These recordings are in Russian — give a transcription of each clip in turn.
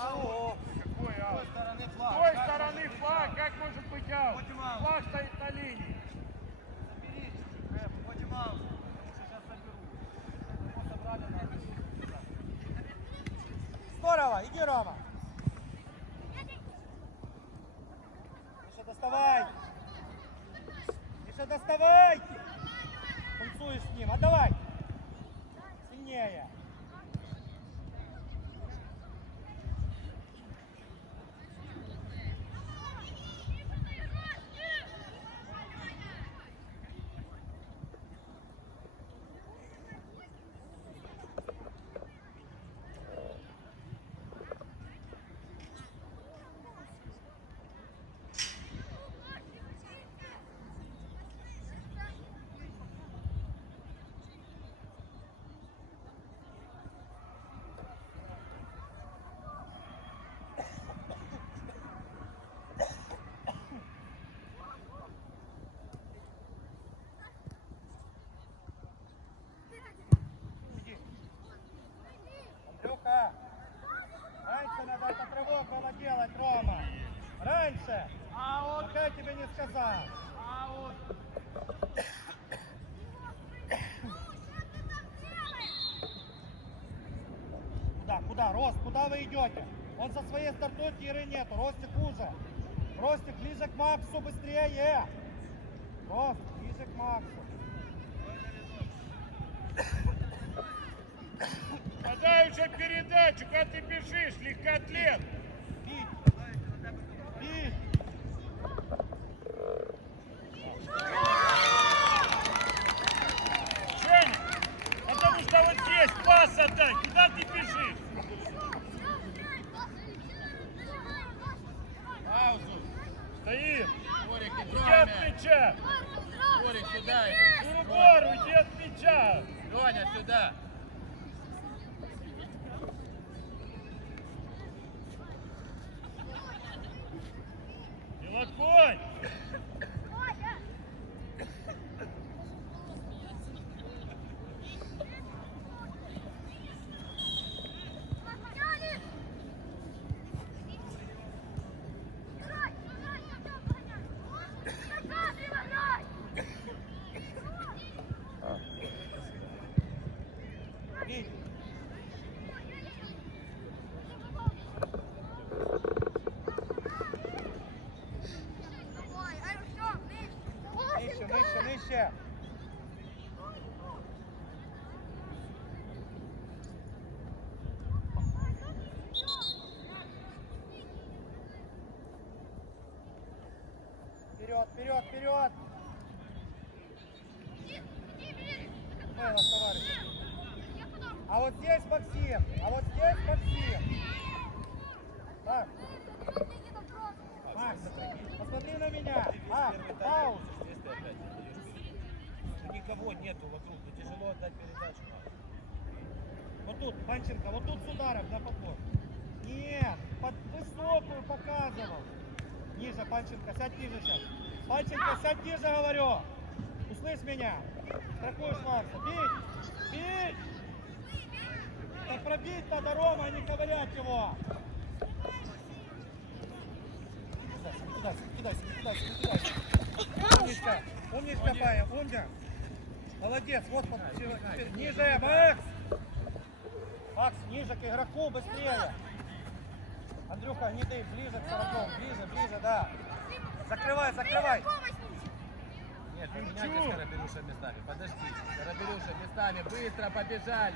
игроку. Какой С той стороны С флаг. той Как стороны может быть флаг, как может быть аут. Флаг стоит на линии. Потому что сейчас заберу. Его собрали, надо. Здорово, иди, Рома. Миша, доставай. Миша, доставай. Танцуешь с ним, отдавай. Сильнее. Иди. Андрюха, раньше надо этот рывок было делать, Рома. Раньше. Аут, Пока я тебе не сказал. аут. Куда, куда? Рост, куда вы идете? Он со своей стартует, Иры нету. Ростик хуже. Ростик ближе к Максу, быстрее. Рост, ближе к Максу. Подай уже передачу, когда ты бежишь, легкоатлет. Бить. Бить. Женя, потому что вот здесь пас отдай, куда ты бежишь? Паузу. Стоим, Борик, не уйди трогай от мяч. мяча. Борик, сюда. Шурубор, уйди от мяча. Леня, сюда. Белоконь. Бить. Нижче, нижче, нижче. Вперед, вперед. А вот здесь Максим, а вот здесь Максим. Посмотри на меня. Пауз. Ну, Никого нету вокруг, ну тяжело отдать передачу. Вот тут, Панченко, вот тут с ударом на подбор. Нет, под высокую показывал. Ниже, Панченко, сядь ниже сейчас. Панченко, сядь ниже, говорю. Услышь меня. Страхуешь Макса. Бить! Бить! Так пробить надо, Рома, а не ковырять его. Кидай, кидай, кидай, кидай, кидай. Умничка, умничка, Пая, умня. Молодец, вот теперь ниже, Макс. Макс, ниже к игроку, быстрее. Андрюха, не ближе к сороку, ближе, ближе, да. Закрывай, закрывай. Нет, поменяйте с Караберюша местами. Подожди. Караберюша местами. Быстро побежали.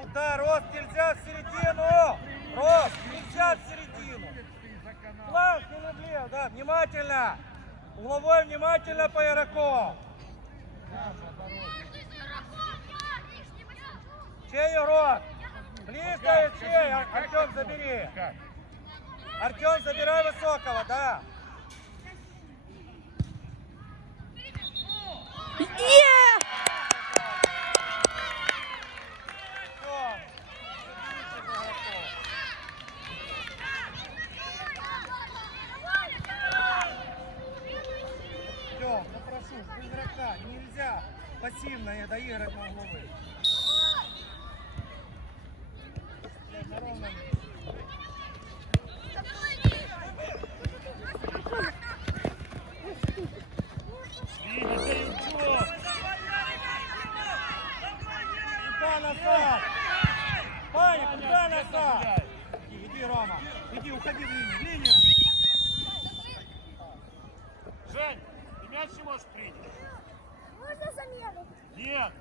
Куда, Рост, нельзя в середину. Рост, нельзя в середину. Фланг или влево, да, внимательно. Угловой внимательно по игроку. Чей игрок? Близко чей? Ар- Артем, забери. Артем, забирай высокого, да. Жду игрока. Нельзя пассивно доиграть на угловые. Блядь, на ровном месте. Двигайся, Юрчук! Куда назад? Паня, куда назад? Иди, иди, Рома. Иди, уходи в линию. В линию. Жень, ты мяч не можешь принять? Можна заміну? Нет!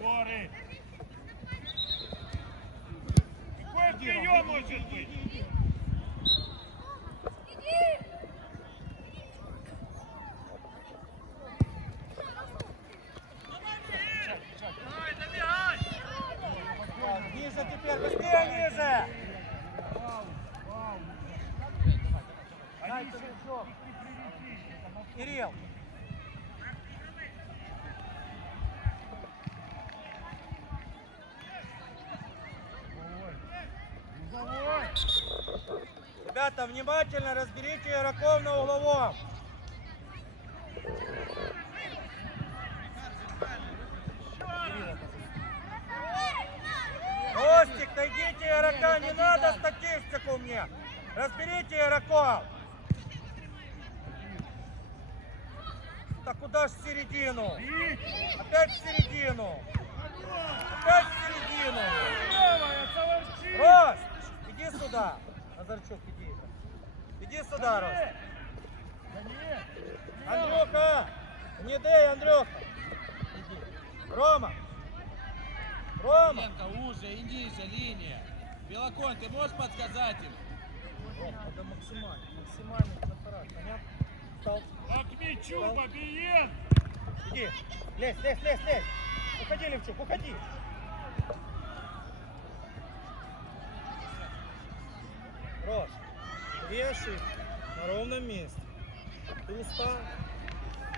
Горы! Какой Иди, Рома, прием иди, может иди, быть? иди, иди. Ниже теперь, быстрее ниже! Кирилл, ребята, внимательно разберите игроков на угловом. Игрока, не надо статистику мне. Разберите игроков. Так куда ж в середину? Опять в середину. Опять в середину. Рост, иди сюда. Назарчук, иди. Иди сюда, Рост. Андрюха! Не дай, Андрюха! Рома! Рома! Ленка, уже, иди же, линия. Белоконь, ты можешь подсказать им? Это максимально, максимально аппарат, понятно? Встал. А к мячу, Бабиен! Иди. Лезь, лезь, лезь, лезь. Уходи, Левчук, уходи. Рош, две ошибки на ровном месте. Ти устав?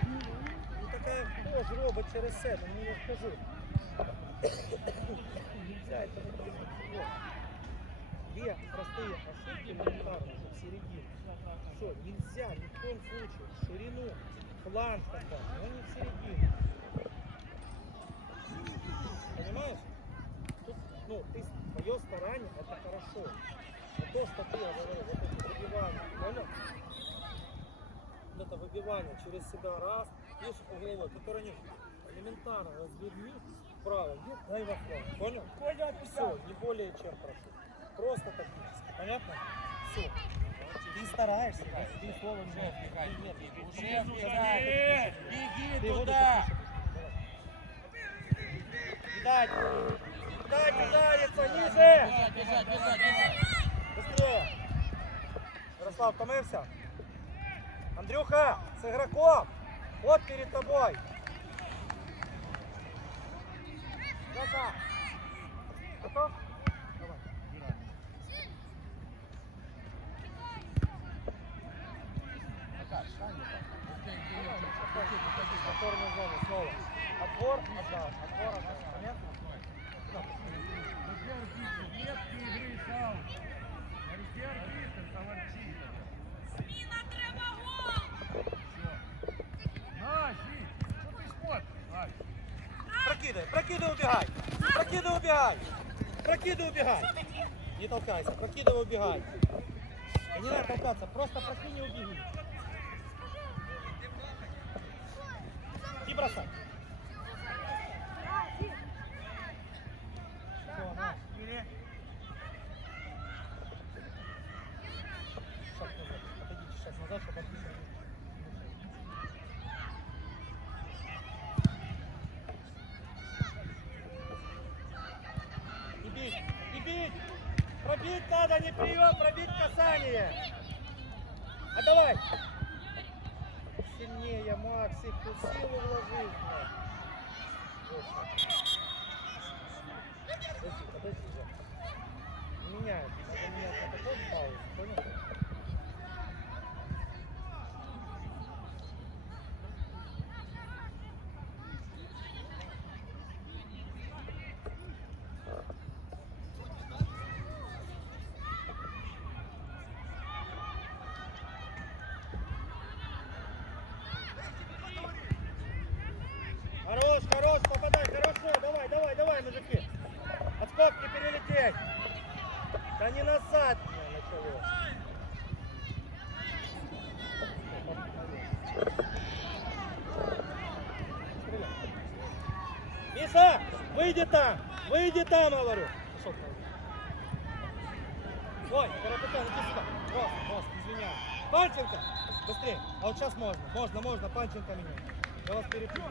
Ну такая тоже робот через себе, ну я скажу. Нельзя это не делать. Вот. Две простые ошибки элементарные в середине. Все, нельзя ни в коем случае в ширину, фланг отдать, но не в середину. Понимаешь? Тут, ну, ты, твое старание, это хорошо. Но то, что ты, я говорю, вот это выбивание, понял? Вот это выбивание через себя раз, видишь, угловой, который не элементарно разверни вправо, дай во фланг, понял? Все, не более чем прошу. Просто тактически, понятно? Все. Ты стараешься, ты слово не Нет, уже. Э, Беги туда. Кидать! Кидай, кидается, ниже! Бежать, бежать, бежать, бежать. Быстрее! Ярослав, помывся? Андрюха, с игроком! Вот перед тобой! Жека! Готов? Давай. Повторную зону снова. Отбор, отдал. Отбор, отдал. Понятно? Где арбитр? Нет игры фаул. Где арбитр, Соловчик? На, Жи, что ты смотришь? Ай, Прокидай, прокидай, убегай. Прокидай, убегай. Прокидай, убегай. Не толкайся, прокидай, убегай. Не надо толкаться, просто прокинь и убеги. бросай. Пробить надо, не прием, пробить касание. А давай. Сильнее, можно всех тут силу вложил. Подожди, подожди. Меняет. Меняет. Понял? Выйди там! Выйди там, говорю! Ой, Карапетян, иди сюда. Рост, рост, извиняюсь. Панченко! Быстрее. А вот сейчас можно. Можно, можно. Панченко меня. Я вас переплю.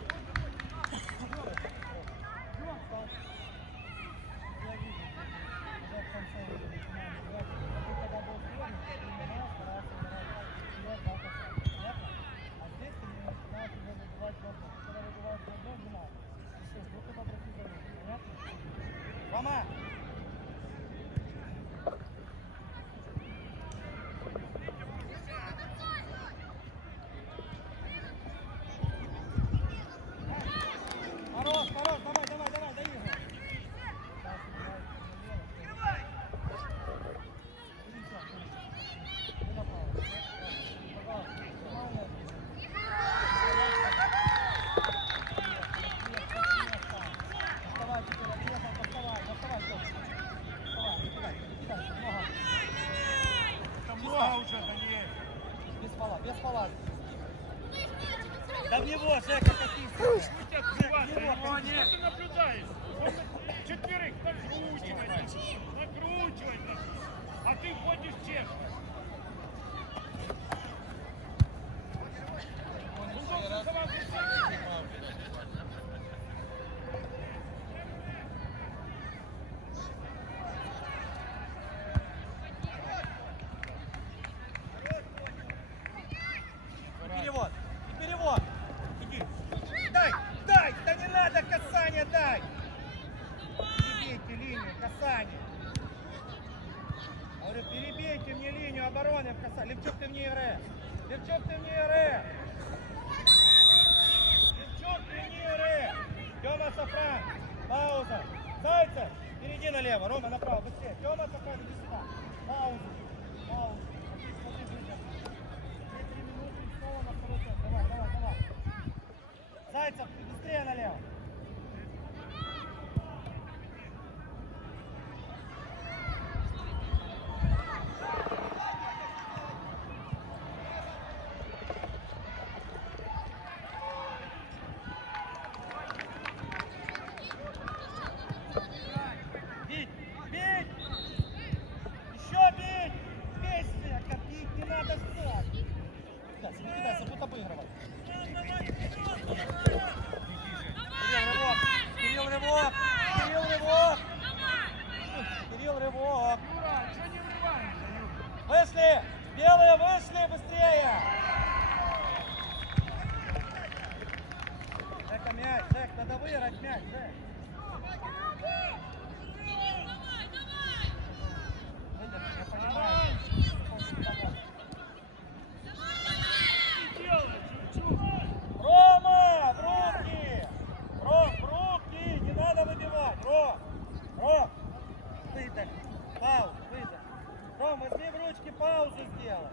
сделал?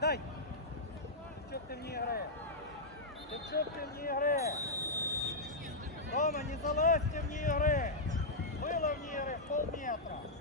Дай! Девчок, ты мне играешь? Девчок, ты мне играешь? Рома, не залазьте в нее игры! Было в нее игры полметра!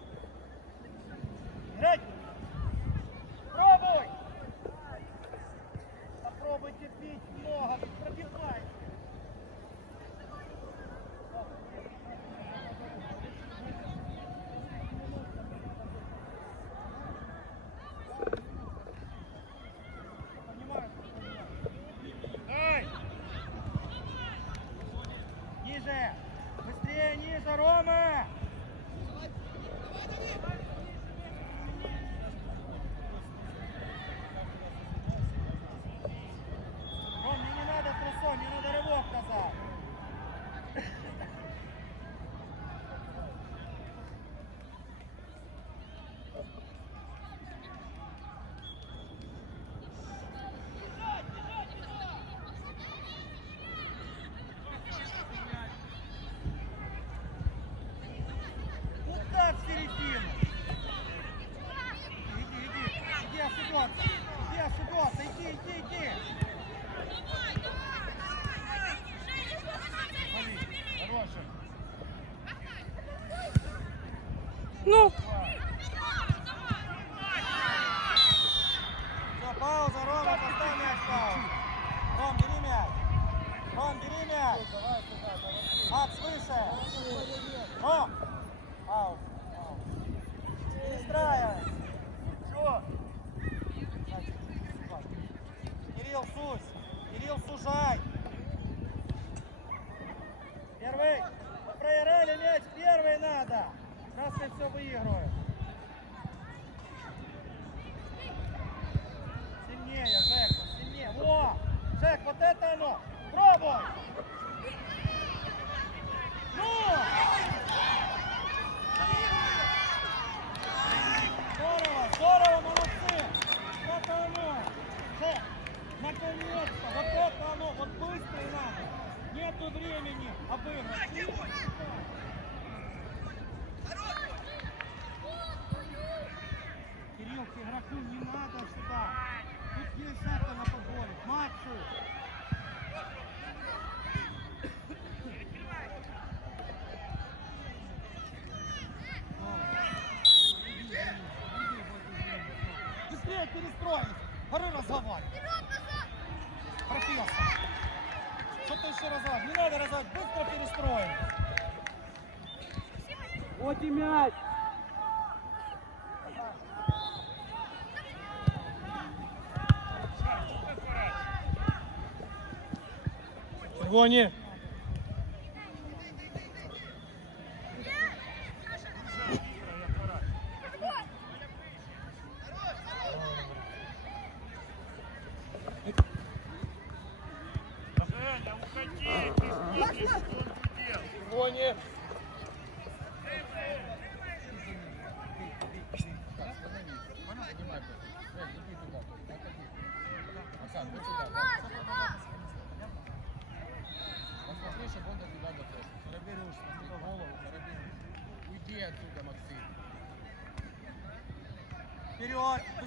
все виграв. мяч! Гони! right.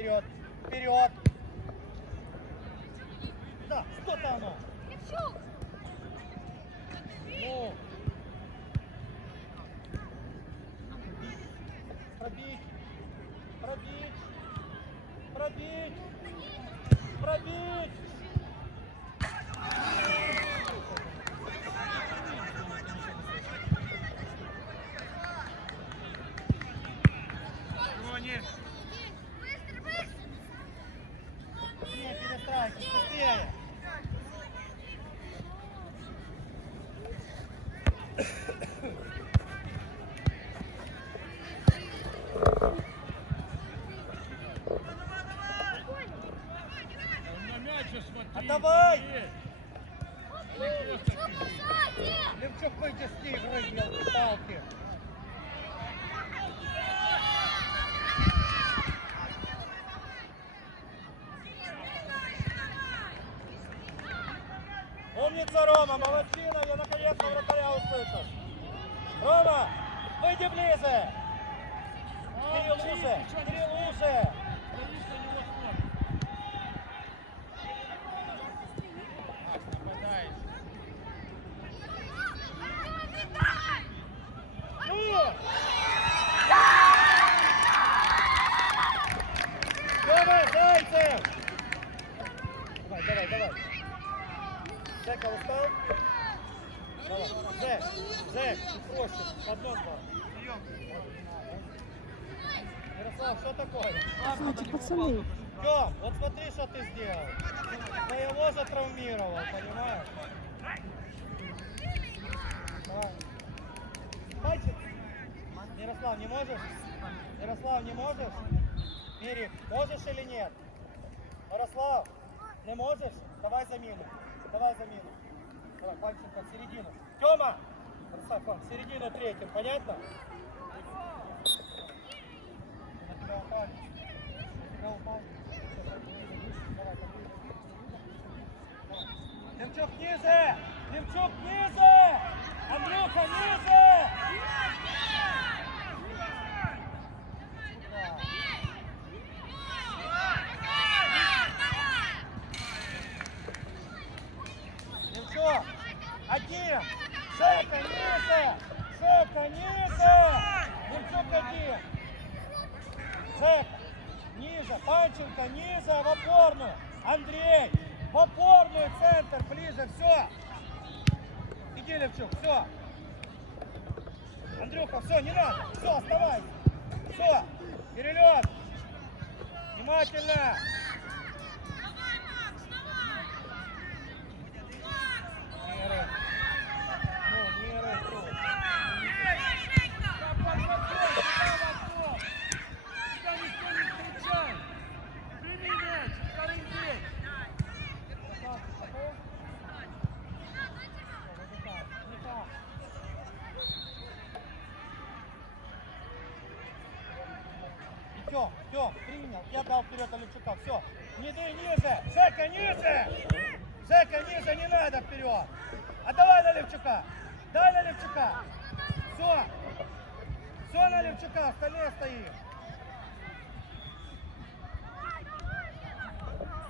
Вперед! Вперед! Да, что-то оно! Ну! Пробить! Пробить! Пробить! А Отдавай! Левчук, выйди с игры, елки-палки! Ты? Слушайте, пацаны. Тём, вот смотри, что ты сделал. Твоего затравмировал, понимаешь? Давай. Ярослав, не можешь? Ярослав, не можешь? Мирик, можешь или нет? Ярослав, не можешь? Давай замену. Давай замену. Давай, Пальченко в середину. Тёма! В середину третьим, понятно? Демчук ниже! Демчук ниже! Андрюха ниже! Да. Демчук! Один! Шека ниже! Шека ниже! Демчук один! Жека, ниже, Панченко, ниже, в опорную. Андрей, в опорную, центр, ближе, все. Иди, Левчук, все. Андрюха, все, не надо, все, оставайся. Все, перелет. Внимательно. Не рысь. Ну, не рысь тут. Тебя никто не встречает. Прими мяч, вторым бей. Так, готов? Вот так, не так. И Тём, Тём, принял. Я дал вперед Олевчука. Все. Не дай ниже. Жека, ниже. Жека, ниже, не надо вперед. А давай на Левчука. Дай на Левчука. Все. Все на Левчука, остальные стоит.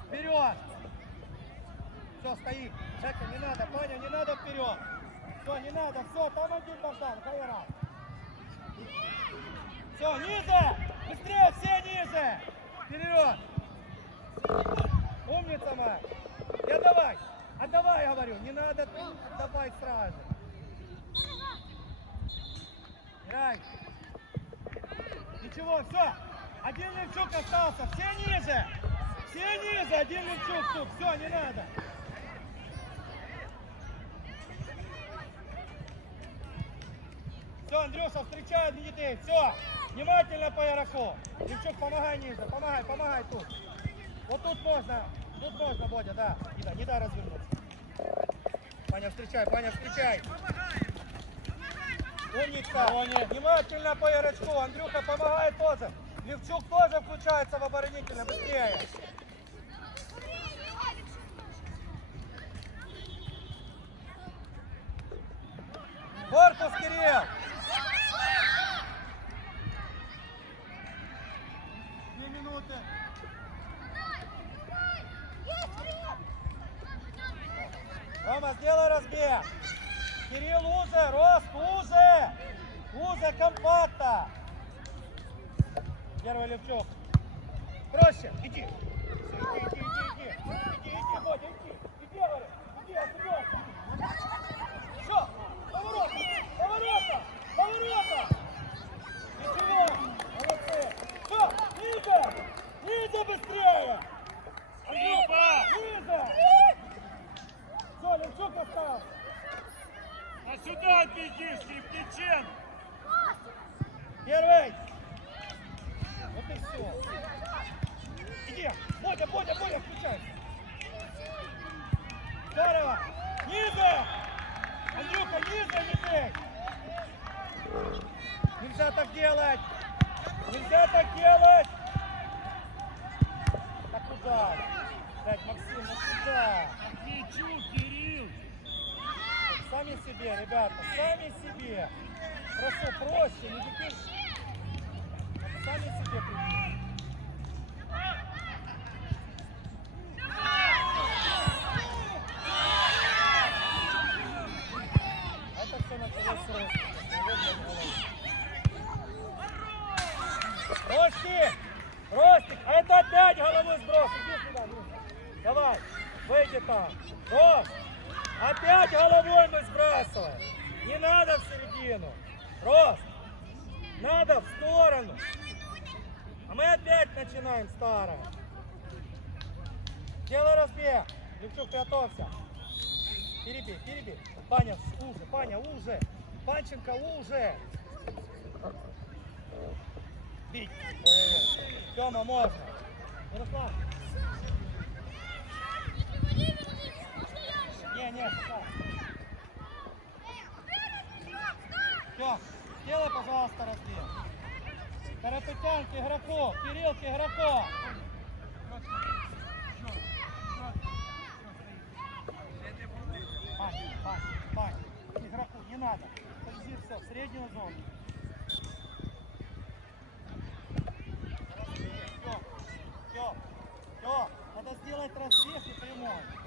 Вперед. Все, стоит. Жека, не надо, Паня, не надо вперед. Все, не надо, все, там один Хайра. Все, ниже! Быстрее, все ниже! Вперед! Умница, мать! Я давай! Отдавай, я говорю, не надо давай сразу. Играй! Ничего, все! Один Левчук остался, все ниже! Все ниже, один Левчук тут, все, не надо! Все, Андрюша, встречает детей. Все, внимательно по Яроку. Левчук, помогай ниже, помогай, помогай тут. Вот тут можно, тут можно, Бодя, да. Не дай, не дай развернуться. Паня, встречай, Паня, встречай. Умничка. Внимательно по Ярочку. Андрюха помогает тоже. Левчук тоже включается в оборонительно. Быстрее. Корпус, Кирилл. Две минуты. Рома, сделай разбег. Кирилл уже, рост уже. Уже компактно. Первый Левчук. Проще. Иди. Иди, иди, иди, иди. Иди, иди, Бодя, иди. Иди, говорю. Иди, отбросься. Все. Поворота. Поворота. Поворота. Ничего. Молодцы. Все. Ниже. Ниже быстрее. Андрюха. Ниже. Все, Левчук остался. А сюда бегишь, Евгечен. Первый! Вот и все. Иди! Бодя, Бодя, Бодя, включай! Здорово! Ниже! Андрюха, ниже, ниже! Нельзя так делать! Нельзя так делать! Так куда? Дать, Максим, ну куда? К мячу, Кирилл. Сами себе, ребята, сами себе. Прошу, проще, не детей. Сами себе придите. Это все! А это опять головой сброс! Давай! В там. Рос, опять головой мы сбрасываем. Не надо в середину. Рос, надо в сторону. А мы опять начинаем старое. Делай разбег. Левчук, готовься. Перебей, перебей. Паня, уже, Паня, уже. Панченко, уже. Бить. Тёма, можно. Ярослав. Не, пока. Тём, сделай, пожалуйста, разбег. Карапетян к игроку. Кирилл к игроку. Пань, Пань, Пань, игроку не надо. Подожди, все, в среднюю зону. Тём, Тём, Тём, надо сделать разбег и прямой.